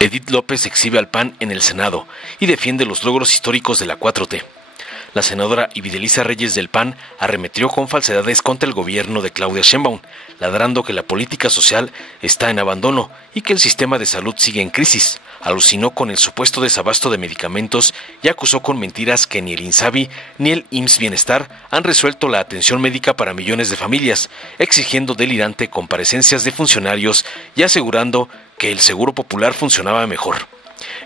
Edith López exhibe al PAN en el Senado y defiende los logros históricos de la 4T. La senadora Ividelisa Reyes del PAN arremetió con falsedades contra el gobierno de Claudia Sheinbaum, ladrando que la política social está en abandono y que el sistema de salud sigue en crisis. Alucinó con el supuesto desabasto de medicamentos y acusó con mentiras que ni el INSABI ni el IMSS Bienestar han resuelto la atención médica para millones de familias, exigiendo delirante comparecencias de funcionarios y asegurando que el Seguro Popular funcionaba mejor.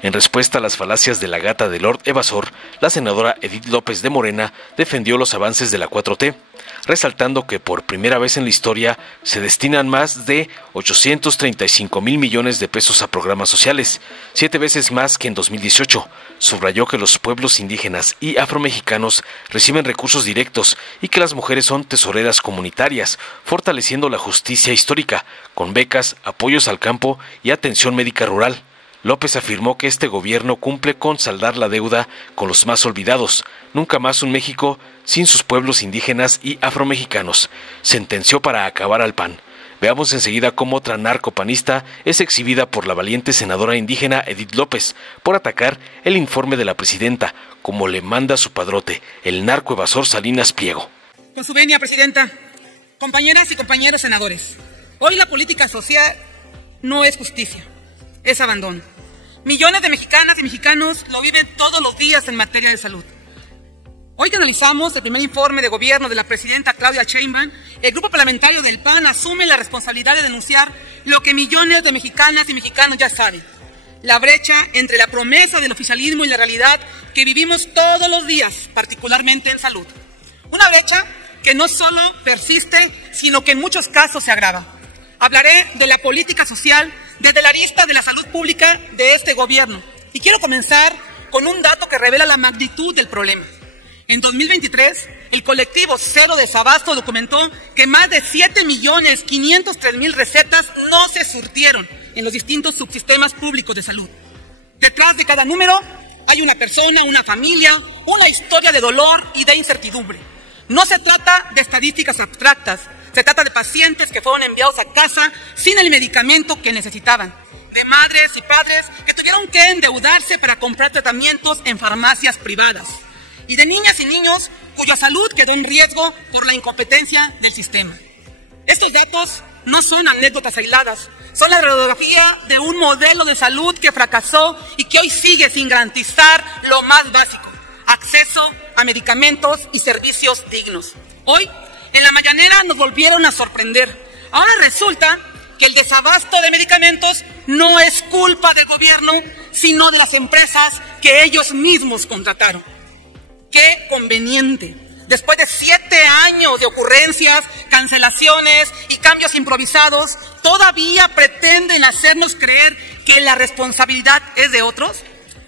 En respuesta a las falacias de la gata de Lord Evasor, la senadora Edith López de Morena defendió los avances de la 4T, resaltando que por primera vez en la historia se destinan más de 835,000 millones de pesos a programas sociales, 7 veces más que en 2018. Subrayó que los pueblos indígenas y afromexicanos reciben recursos directos y que las mujeres son tesoreras comunitarias, fortaleciendo la justicia histórica, con becas, apoyos al campo y atención médica rural. López afirmó que este gobierno cumple con saldar la deuda con los más olvidados. Nunca más un México sin sus pueblos indígenas y afromexicanos. Sentenció para acabar al PAN. Veamos enseguida cómo otra narcopanista es exhibida por la valiente senadora indígena Edith López por atacar el informe de la presidenta, como le manda su padrote, el narcoevasor Salinas Pliego. Con su venia, presidenta, compañeras y compañeros senadores, hoy la política social no es justicia, es abandono. Millones de mexicanas y mexicanos lo viven todos los días en materia de salud. Hoy que analizamos el primer informe de gobierno de la presidenta Claudia Sheinbaum, el grupo parlamentario del PAN asume la responsabilidad de denunciar lo que millones de mexicanas y mexicanos ya saben: la brecha entre la promesa del oficialismo y la realidad que vivimos todos los días, particularmente en salud. Una brecha que no solo persiste, sino que en muchos casos se agrava. Hablaré de la política social desde la arista de la salud pública de este gobierno. Y quiero comenzar con un dato que revela la magnitud del problema. En 2023, el colectivo Cero Desabasto documentó que más de 7.503.000 recetas no se surtieron en los distintos subsistemas públicos de salud. Detrás de cada número hay una persona, una familia, una historia de dolor y de incertidumbre. No se trata de estadísticas abstractas, se trata de pacientes que fueron enviados a casa sin el medicamento que necesitaban, de madres y padres que tuvieron que endeudarse para comprar tratamientos en farmacias privadas, y de niñas y niños cuya salud quedó en riesgo por la incompetencia del sistema. Estos datos no son anécdotas aisladas, son la radiografía de un modelo de salud que fracasó y que hoy sigue sin garantizar lo más básico: acceso a medicamentos y servicios dignos. Hoy, en la mañanera nos volvieron a sorprender. Ahora resulta que el desabasto de medicamentos no es culpa del gobierno, sino de las empresas que ellos mismos contrataron. ¡Qué conveniente! Después de 7 años de ocurrencias, cancelaciones y cambios improvisados, ¿todavía pretenden hacernos creer que la responsabilidad es de otros?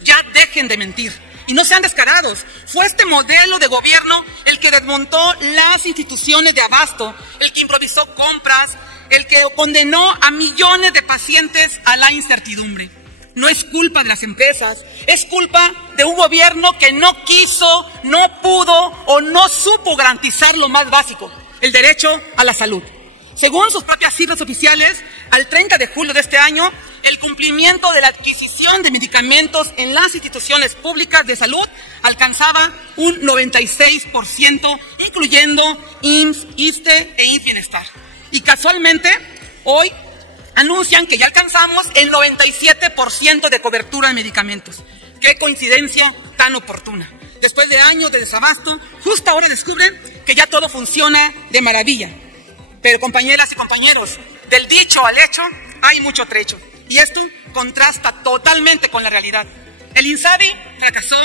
Ya dejen de mentir y no sean descarados. Fue este modelo de gobierno el que desmontó las instituciones de abasto, el que improvisó compras, el que condenó a millones de pacientes a la incertidumbre. No es culpa de las empresas, es culpa de un gobierno que no quiso, no pudo o no supo garantizar lo más básico: el derecho a la salud. Según sus propias cifras oficiales, al 30 de julio de este año, el cumplimiento de la adquisición de medicamentos en las instituciones públicas de salud alcanzaba un 96%, incluyendo IMSS, ISSSTE e IMSS Bienestar. Y casualmente, hoy anuncian que ya alcanzamos el 97% de cobertura de medicamentos. ¡Qué coincidencia tan oportuna! Después de años de desabasto, justo ahora descubren que ya todo funciona de maravilla. Pero, compañeras y compañeros, del dicho al hecho hay mucho trecho. Y esto contrasta totalmente con la realidad. El INSABI fracasó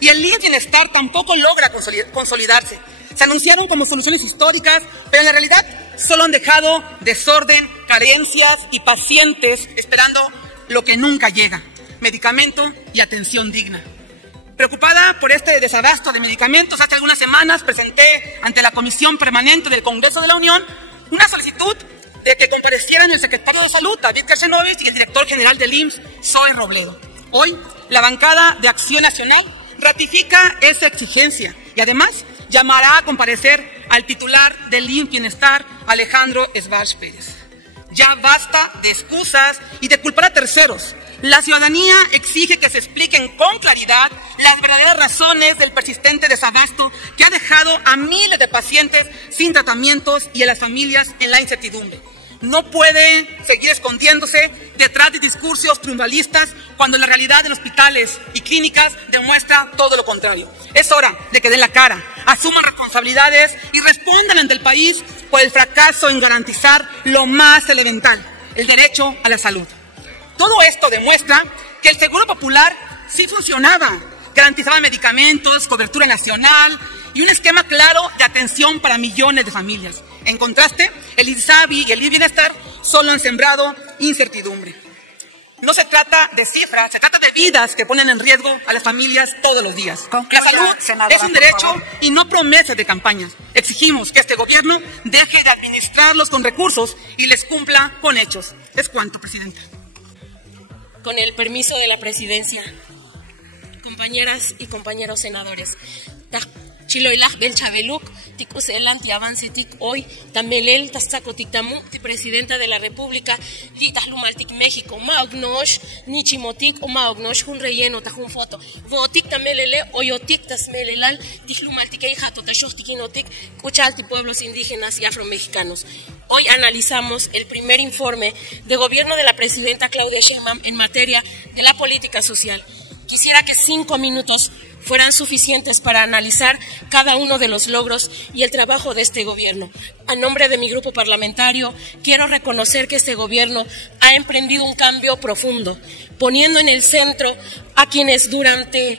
y el IMSS Bienestar tampoco logra consolidarse. Se anunciaron como soluciones históricas, pero en la realidad solo han dejado desorden, carencias y pacientes esperando lo que nunca llega: medicamento y atención digna. Preocupada por este desabasto de medicamentos, hace algunas semanas presenté ante la Comisión Permanente del Congreso de la Unión una solicitud de que comparecieran el secretario de Salud, David Kersenovich, y el director general del IMSS, Zoe Robledo. Hoy, la bancada de Acción Nacional ratifica esa exigencia y además llamará a comparecer al titular del IMSS Bienestar, Alejandro Esbarz Pérez. Ya basta de excusas y de culpar a terceros. La ciudadanía exige que se expliquen con claridad las verdaderas razones del persistente desabasto que ha dejado a miles de pacientes sin tratamientos y a las familias en la incertidumbre. No puede seguir escondiéndose detrás de discursos triunfalistas cuando la realidad en hospitales y clínicas demuestra todo lo contrario. Es hora de que den la cara, asuman responsabilidades y respondan ante el país por el fracaso en garantizar lo más elemental, el derecho a la salud. Todo esto demuestra que el Seguro Popular sí funcionaba, garantizaba medicamentos, cobertura nacional y un esquema claro de atención para millones de familias. En contraste, el INSABI y el Bienestar solo han sembrado incertidumbre. No se trata de cifras, se trata de vidas que ponen en riesgo a las familias todos los días. La salud es un derecho y no promesas de campañas. Exigimos que este gobierno deje de administrarlos con recursos y les cumpla con hechos. Es cuanto, Presidenta. Con el permiso de la Presidencia, compañeras y compañeros senadores, Chiloilaj Belchabeluk, Ticuselanti Avancetic hoy, Tamelel, Tazacotictamu, Presidenta de la República, Litahlumaltic México, Maognosh, Nichimotic o Maognosh, un relleno, tajun foto, Votic Tamelele, Oyotic Tasmelelal, Tihlumaltic Eijato, Tashotikinotic, Cuchalti, pueblos indígenas y afromexicanos. Hoy analizamos el primer informe de gobierno de la Presidenta Claudia Sheinbaum en materia de la política social. Quisiera que 5 minutos fueran suficientes para analizar cada uno de los logros y el trabajo de este gobierno. A nombre de mi grupo parlamentario, quiero reconocer que este gobierno ha emprendido un cambio profundo, poniendo en el centro a quienes durante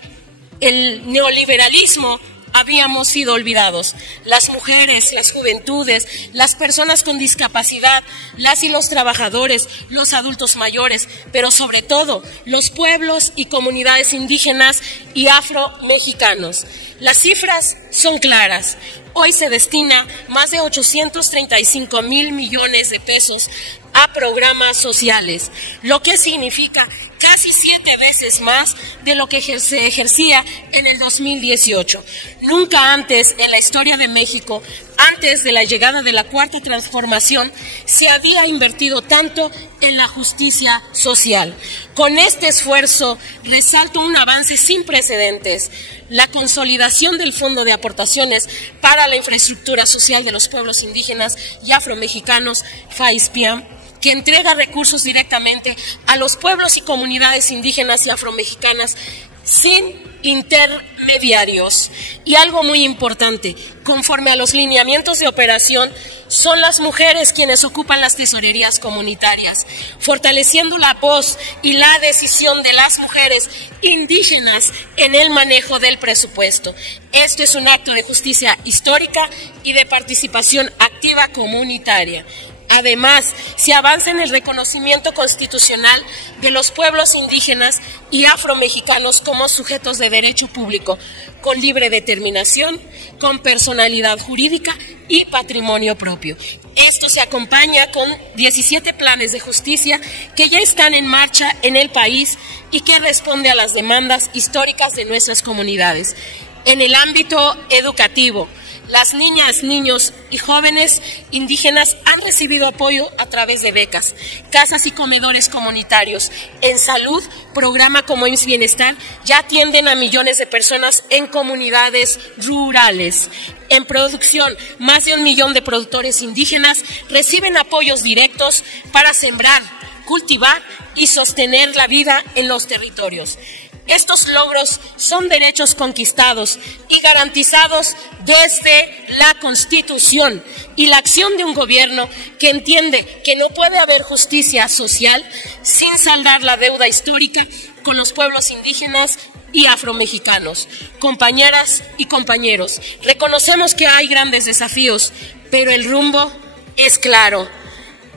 el neoliberalismo habíamos sido olvidados: las mujeres, las juventudes, las personas con discapacidad, las y los trabajadores, los adultos mayores, pero sobre todo los pueblos y comunidades indígenas y afromexicanos. Las cifras son claras. Hoy se destina más de 835,000 millones de pesos a programas sociales, lo que significa casi 7 veces más de lo que se ejercía en el 2018. Nunca antes en la historia de México, antes de la llegada de la Cuarta Transformación, se había invertido tanto en la justicia social. Con este esfuerzo resalto un avance sin precedentes: la consolidación del Fondo de Aportaciones para la Infraestructura Social de los Pueblos Indígenas y Afromexicanos, FAISPIAM, que entrega recursos directamente a los pueblos y comunidades indígenas y afromexicanas sin intermediarios. Y algo muy importante, conforme a los lineamientos de operación, son las mujeres quienes ocupan las tesorerías comunitarias, fortaleciendo la voz y la decisión de las mujeres indígenas en el manejo del presupuesto. Esto es un acto de justicia histórica y de participación activa comunitaria. Además, se avanza en el reconocimiento constitucional de los pueblos indígenas y afromexicanos como sujetos de derecho público, con libre determinación, con personalidad jurídica y patrimonio propio. Esto se acompaña con 17 planes de justicia que ya están en marcha en el país y que responde a las demandas históricas de nuestras comunidades. En el ámbito educativo, las niñas, niños y jóvenes indígenas han recibido apoyo a través de becas, casas y comedores comunitarios. En salud, programa como IMSS Bienestar ya atienden a millones de personas en comunidades rurales. En producción, más de 1 millón de productores indígenas reciben apoyos directos para sembrar, cultivar y sostener la vida en los territorios. Estos logros son derechos conquistados y garantizados desde la Constitución y la acción de un gobierno que entiende que no puede haber justicia social sin saldar la deuda histórica con los pueblos indígenas y afromexicanos. Compañeras y compañeros, reconocemos que hay grandes desafíos, pero el rumbo es claro: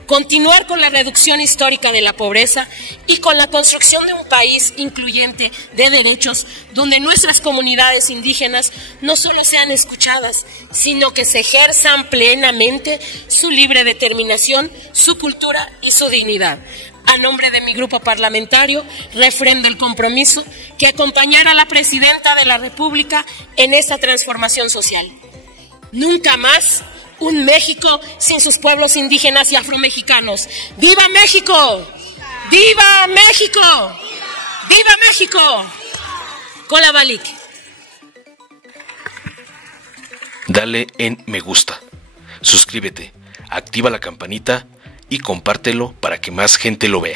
continuar con la reducción histórica de la pobreza y con la construcción de un país incluyente de derechos, donde nuestras comunidades indígenas no solo sean escuchadas, sino que se ejerzan plenamente su libre determinación, su cultura y su dignidad. A nombre de mi grupo parlamentario, refrendo el compromiso que acompañará a la Presidenta de la República en esta transformación social. Nunca más un México sin sus pueblos indígenas y afromexicanos. ¡Viva México! ¡Viva México! ¡Viva México! Kola Balik. Dale en me gusta, suscríbete, activa la campanita y compártelo para que más gente lo vea.